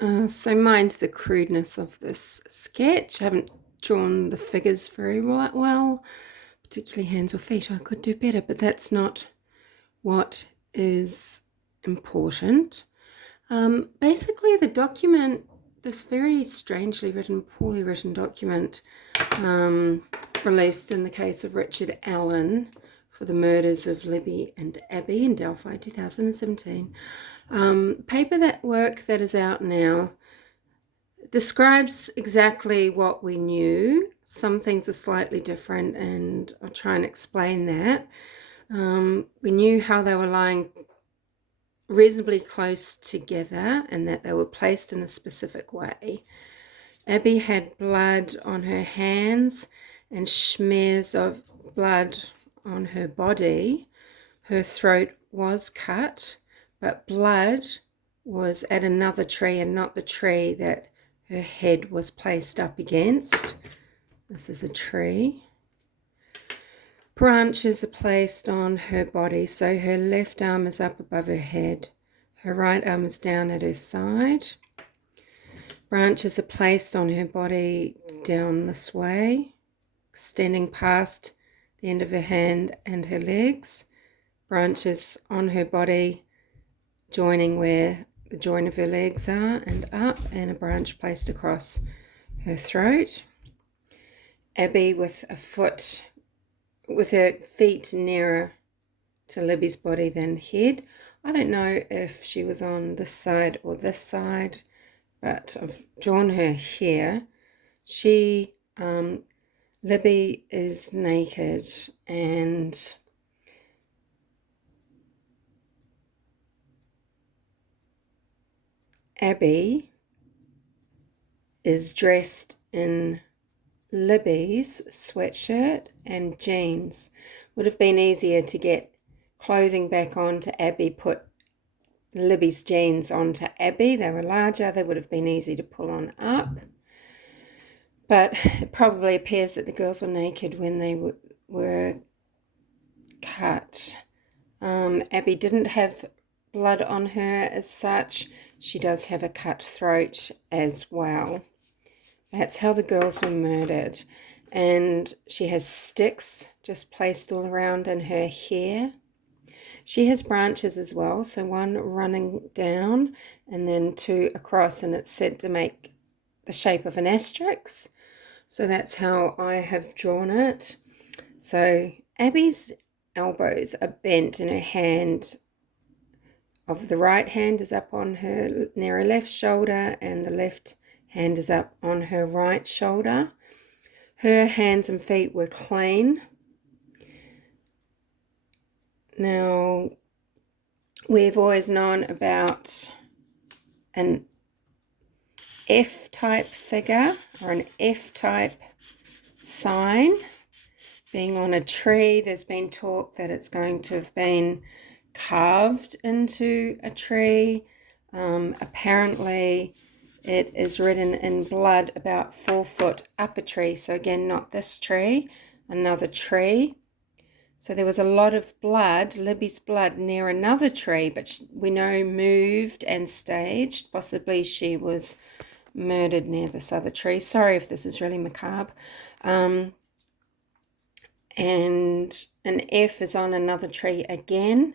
So mind the crudeness of this sketch. I haven't drawn the figures very well, particularly hands or feet. I could do better, but that's not what is important. Basically, the document, this very strangely written, poorly written document, released in the case of Richard Allen for the murders of Libby and Abby in Delphi, 2017. Work that is out now describes exactly what we knew. Some things are slightly different, and I'll try and explain that. We knew how they were lying reasonably close together and that they were placed in a specific way. Abby had blood on her hands and smears of blood on her body. Her throat was cut, but blood was at another tree and not the tree that her head was placed up against. This is a tree. Branches are placed on her body, so her left arm is up above her head. Her right arm is down at her side. Branches are placed on her body down this way, extending past the end of her hand and her legs. Branches on her body joining where the joint of her legs are and up, and a branch placed across her throat. Abby with her feet nearer to Libby's body than head. I don't know if she was on this side or this side, but I've drawn her here. Libby is naked, and Abby is dressed in Libby's sweatshirt and jeans. Would have been easier to get clothing back on to Abby, put Libby's jeans onto Abby. They were larger, they would have been easy to pull on up. But it probably appears that the girls were naked when they were cut. Abby didn't have blood on her as such. She does have a cut throat as well. That's how the girls were murdered. And she has sticks just placed all around in her hair. She has branches as well, so one running down and then two across, and it's said to make the shape of an asterisk. So that's how I have drawn it. So Abby's elbows are bent, and her hand of the right hand is up on her near her left shoulder, and the left hand is up on her right shoulder. Her hands and feet were clean. Now, we've always known about an F-type figure or an F-type sign being on a tree. There's been talk that it's going to have been carved into a tree. Apparently, it is written in blood about 4 foot up a tree. So again, not this tree, another tree. So there was a lot of blood, Libby's blood, near another tree, but we know moved and staged. Possibly she was murdered near this other tree. Sorry if this is really macabre. And an F is on another tree again,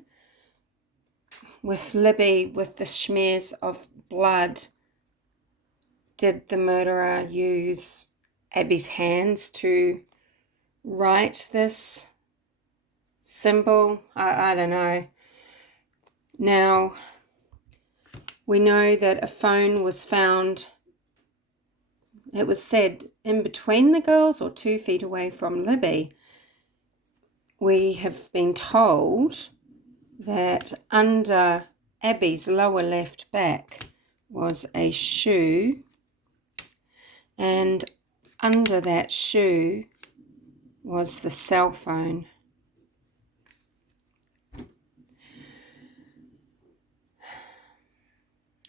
with Libby with the smears of blood. Did the murderer use Abby's hands to write this symbol? I don't know. Now, we know that a phone was found, it was said, in between the girls or 2 feet away from Libby. We have been told that under Abby's lower left back was a shoe, and under that shoe was the cell phone.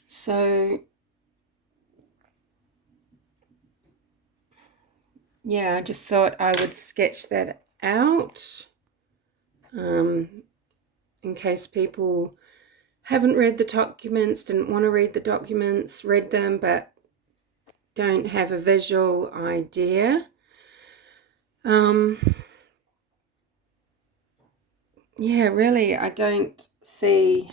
So, yeah, I just thought I would sketch that out in case people haven't read the documents, didn't want to read the documents, read them, but don't have a visual idea. Yeah, really, I don't see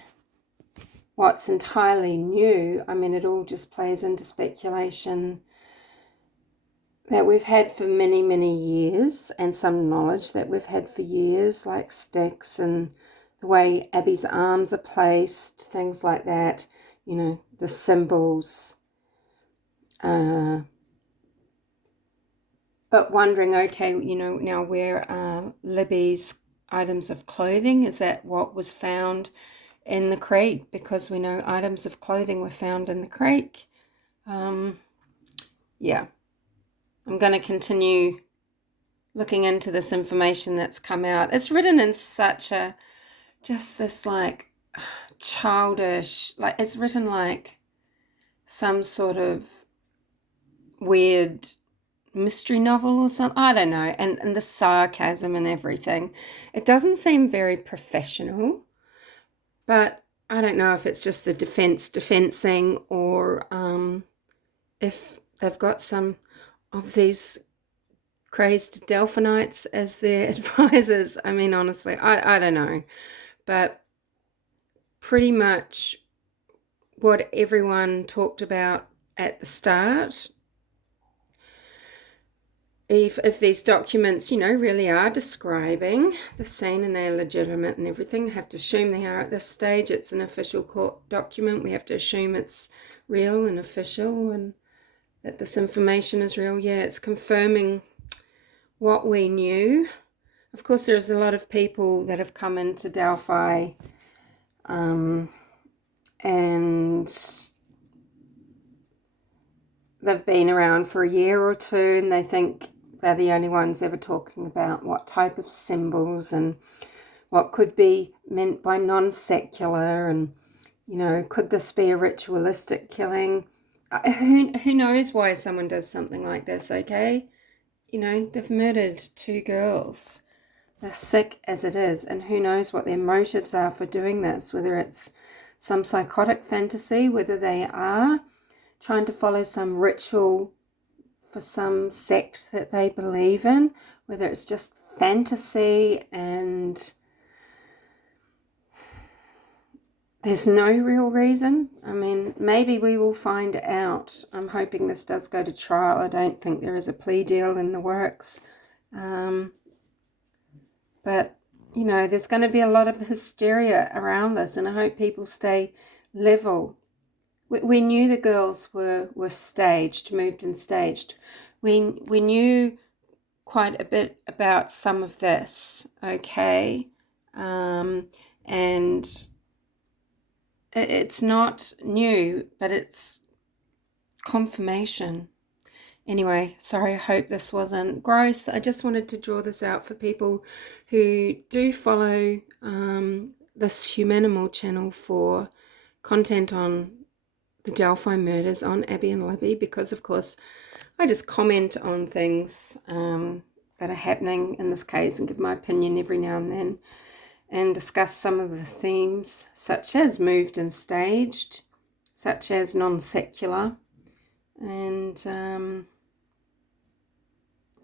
what's entirely new. I mean, it all just plays into speculation that we've had for many, many years, and some knowledge that we've had for years, like sticks and the way Abby's arms are placed, things like that, you know, the symbols. But wondering, okay, you know, now where are Libby's items of clothing? Is that what was found in the creek? Because we know items of clothing were found in the creek. Yeah, I'm going to continue looking into this information that's come out. It's written in such a, just this like childish, like it's written like some sort of weird mystery novel or something. I don't know. And the sarcasm and everything. It doesn't seem very professional, but I don't know if it's just the defensing or if they've got some of these crazed Delphinites as their advisors. I mean, honestly, I don't know. But pretty much what everyone talked about at the start, if these documents, you know, really are describing the scene and they're legitimate and everything, have to assume they are at this stage. It's an official court document. We have to assume it's real and official and that this information is real. Yeah, it's confirming what we knew. Of course, there's a lot of people that have come into Delphi and they've been around for a year or two and they think they're the only ones ever talking about what type of symbols and what could be meant by non-secular and, you know, could this be a ritualistic killing? Who knows why someone does something like this, okay? You know, they've murdered 2 girls. They're sick as it is, and who knows what their motives are for doing this, whether it's some psychotic fantasy, whether they are trying to follow some ritual for some sect that they believe in, whether it's just fantasy and there's no real reason. I mean, maybe we will find out. I'm hoping this does go to trial. I don't think there is a plea deal in the works. But, you know, there's going to be a lot of hysteria around this, and I hope people stay level. We knew the girls were staged, moved and staged. We knew quite a bit about some of this, okay? And it's not new, but it's confirmation. Anyway, sorry, I hope this wasn't gross. I just wanted to draw this out for people who do follow this Humanimal channel for content on the Delphi murders, on Abby and Libby, because of course I just comment on things that are happening in this case and give my opinion every now and then and discuss some of the themes, such as moved and staged, such as non-secular, and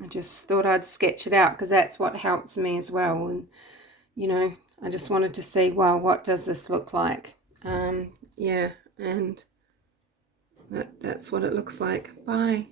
I just thought I'd sketch it out because that's what helps me as well. And, you know, I just wanted to see, well, what does this look like? Yeah, and that's what it looks like. Bye.